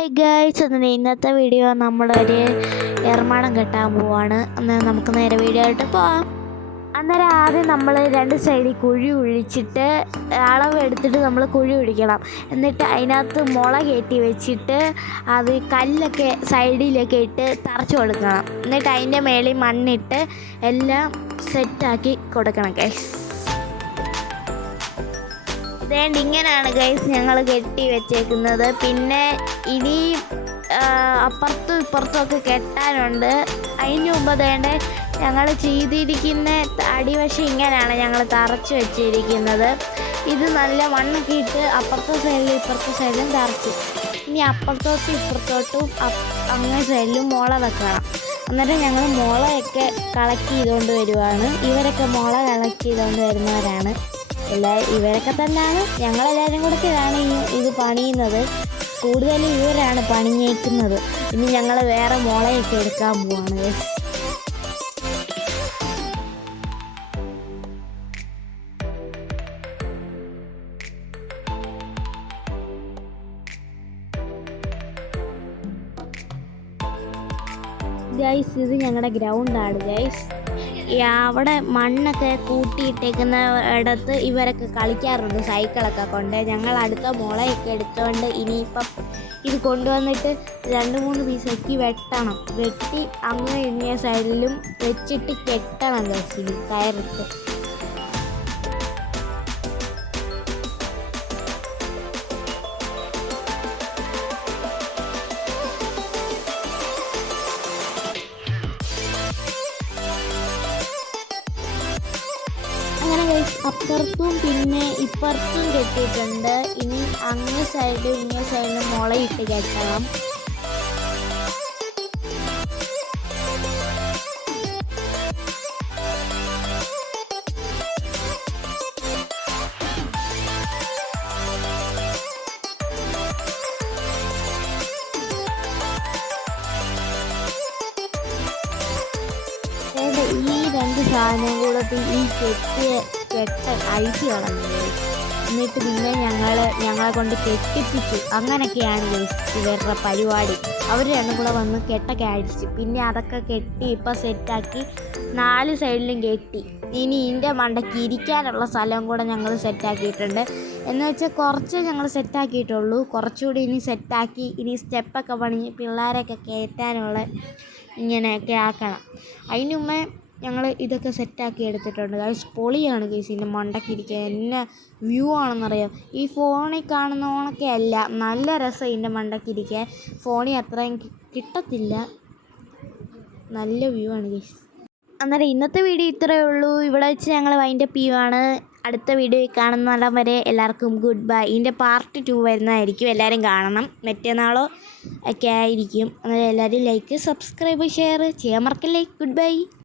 Hey guys, ഇന്നത്തെ video നമ്മളൊരു എർമാടം കെട്ടാൻ പോവാണ്. അന്നേരം നമുക്ക് നേരെ വീഡിയോ ആയിട്ട് പോവാം. അന്നേരം ആദ്യം നമ്മൾ രണ്ട് സൈഡിൽ കുഴി കുഴിച്ചിട്ട് അളവ് എടുത്തിട്ട് നമ്മൾ കുഴി കുഴിക്കണം. എന്നിട്ട് അതിനകത്ത് മുള കയറ്റി വെച്ചിട്ട് അത് കല്ലൊക്കെ സൈഡിലൊക്കെ ഇട്ട് തറച്ച് കൊടുക്കണം. എന്നിട്ട് അതിൻ്റെ മേളിൽ മണ്ണിട്ട് എല്ലാം സെറ്റാക്കി കൊടുക്കണം ഗൈസ്. ഇതേണ്ട ഇങ്ങനെയാണ് ഗൈസ് ഞങ്ങൾ കെട്ടി വെച്ചേക്കുന്നത്. പിന്നെ ഇനി അപ്പുറത്തും ഇപ്പുറത്തും ഒക്കെ കെട്ടാനുണ്ട്. അതിന് മുമ്പ് അതേണ്ട ഞങ്ങൾ ചെയ്തിരിക്കുന്ന അടിവശം ഇങ്ങനെയാണ് ഞങ്ങൾ തറച്ച് വെച്ചിരിക്കുന്നത്. ഇത് നല്ല മണ്ണൊക്കെ ഇട്ട് അപ്പുറത്തെ സൈഡിലും ഇപ്പുറത്തെ സൈഡിലും തറച്ച്. ഇനി അപ്പുറത്തോട്ടും ഇപ്പുറത്തോട്ടും അങ്ങനെ സൈഡിലും മുള വെക്കണം. അന്നേരം ഞങ്ങൾ മുളയൊക്കെ കളക്ട് ചെയ്തുകൊണ്ട് വരുവാണ്. ഇവരൊക്കെ മുള കളക്ട് ചെയ്തുകൊണ്ട് വരുന്നവരാണ്. ഇവരൊക്കെ തന്നെയാണ്, ഞങ്ങളെല്ലാവരും കൂടെ ഇതാണ് ഇത് പണിയുന്നത്. കൂടുതലും ഇവരാണ് പണിഞ്ഞേക്കുന്നത്. ഇനി ഞങ്ങൾ വേറെ മുളയൊക്കെ എടുക്കാൻ പോവാണ്. ഗൈസ്, ഇത് ഞങ്ങളുടെ ഗ്രൗണ്ടാണ് ഗൈസ്. അവിടെ മണ്ണൊക്കെ കൂട്ടിയിട്ടേക്കുന്ന ഇടത്ത് ഇവരൊക്കെ കളിക്കാറുണ്ട് സൈക്കിളൊക്കെ കൊണ്ട്. ഞങ്ങൾ അടുത്ത മുളയൊക്കെ എടുത്തുകൊണ്ട് ഇനിയിപ്പം ഇത് കൊണ്ടുവന്നിട്ട് 2-3 പീസാക്കി വെട്ടണം. വെട്ടി അങ്ങനെ ഇങ്ങിയ സൈഡിലും വെച്ചിട്ട് കെട്ടണം ഗൈസ്, ഇത് കയറിട്ട്. അങ്ങനെ ഗൈസ് അപ്പുറത്തും പിന്നെ ഇപ്പുറത്തും കെട്ടിയിട്ടുണ്ട്. ഇനി അങ്ങേ സൈഡും ഇങ്ങേ സൈഡിലും മുളയിട്ട് കെട്ടണം. ഈ രണ്ട് സാധനം കൂടെ ഈ കെട്ട് അഴിച്ച് കളഞ്ഞു. എന്നിട്ട് പിന്നെ ഞങ്ങളെ കൊണ്ട് കെട്ടിപ്പിച്ചു. അങ്ങനെയൊക്കെയാണ് ഇവരുടെ പരിപാടി. അവർ രണ്ടും കൂടെ വന്ന് കെട്ടൊക്കെ അഴിച്ച് പിന്നെ അതൊക്കെ കെട്ടി ഇപ്പം സെറ്റാക്കി 4 സൈഡിലും കെട്ടി. ഇനി ഇതിൻ്റെ മണ്ടയ്ക്ക് ഇരിക്കാനുള്ള സ്ഥലവും കൂടെ ഞങ്ങൾ സെറ്റാക്കിയിട്ടുണ്ട്. എന്ന് വെച്ചാൽ കുറച്ച് ഞങ്ങൾ സെറ്റാക്കിയിട്ടുള്ളൂ. കുറച്ചുകൂടി ഇനി സെറ്റാക്കി ഇനി സ്റ്റെപ്പൊക്കെ പണിഞ്ഞ് പിള്ളേരെയൊക്കെ കയറ്റാനുള്ള ഇങ്ങനെയൊക്കെ ആക്കണം. അതിന് മുമ്പേ ഞങ്ങൾ ഇതൊക്കെ സെറ്റാക്കി എടുത്തിട്ടുണ്ട്. ഗൈസ് പൊളിയാണ് ഗൈസ് ഇതിൻ്റെ മണ്ടക്കിരിക്കുക. എന്നെ വ്യൂ ആണെന്നറിയാം. ഈ ഫോണിൽ കാണുന്ന ഓണൊക്കെ അല്ല, നല്ല രസം ഇതിൻ്റെ മണ്ടക്കിരിക്കുക. ഫോണിൽ അത്രയും കിട്ടത്തില്ല, നല്ല വ്യൂ ആണ് ഗൈസ്. അന്നേരം ഇന്നത്തെ വീഡിയോ ഇത്രയേ ഉള്ളൂ. ഇവിടെ വെച്ച് ഞങ്ങൾ വൈൻഡപ്പ് ചെയ്യുവാണ്. അടുത്ത വീഡിയോയിൽ കാണുന്നിടം വരെ എല്ലാവർക്കും ഗുഡ് ബൈ. ഇതിൻ്റെ പാർട്ട് 2 വരുന്നതായിരിക്കും, എല്ലാവരും കാണണം. മറ്റന്നാളോ ഒക്കെ ആയിരിക്കും. അന്നേരം എല്ലാവരും ലൈക്ക്, സബ്സ്ക്രൈബ്, ഷെയർ ചെയ്യാൻ മറക്കല്ലേ. Good bye.